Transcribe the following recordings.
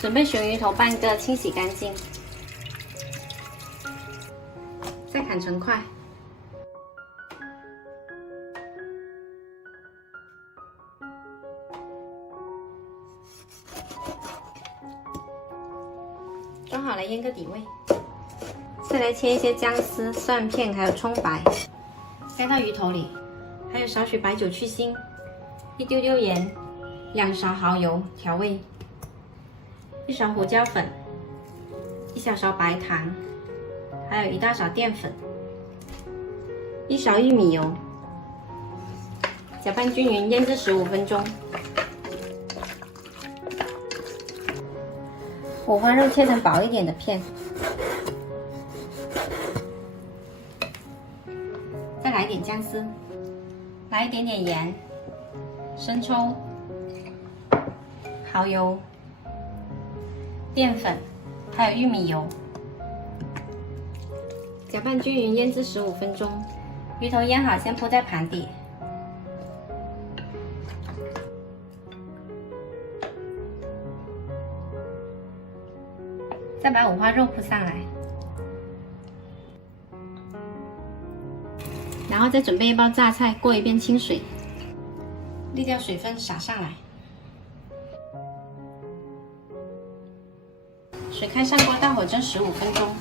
准备熊鱼头半个，清洗干净，再砍成块。装好了，腌个底味。再来切一些姜丝、蒜片，还有葱白，塞到鱼头里，还有少许白酒去腥，一丢丢盐，2勺蚝油调味，1勺胡椒粉，1小勺白糖，还有1大勺淀粉，1勺玉米油，搅拌均匀，腌制15分钟。五花肉切成薄一点的片，再来一点姜丝，来一点点盐、生抽、蚝油、淀粉，还有玉米油，搅拌均匀，腌制15分钟。鱼头腌好，先铺在盘底。再把五花肉铺上来，然后再准备一包榨菜，过一遍清水，沥掉水分，撒上来。水开上锅，大火蒸15分钟。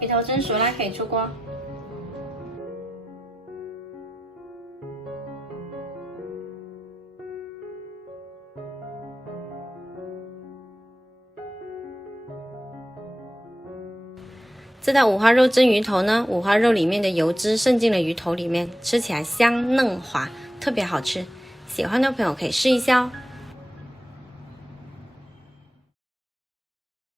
鱼头蒸熟了，可以出锅。这道五花肉蒸鱼头呢，五花肉里面的油脂渗进了鱼头里面，吃起来香嫩滑，特别好吃。喜欢的朋友可以试一下哦。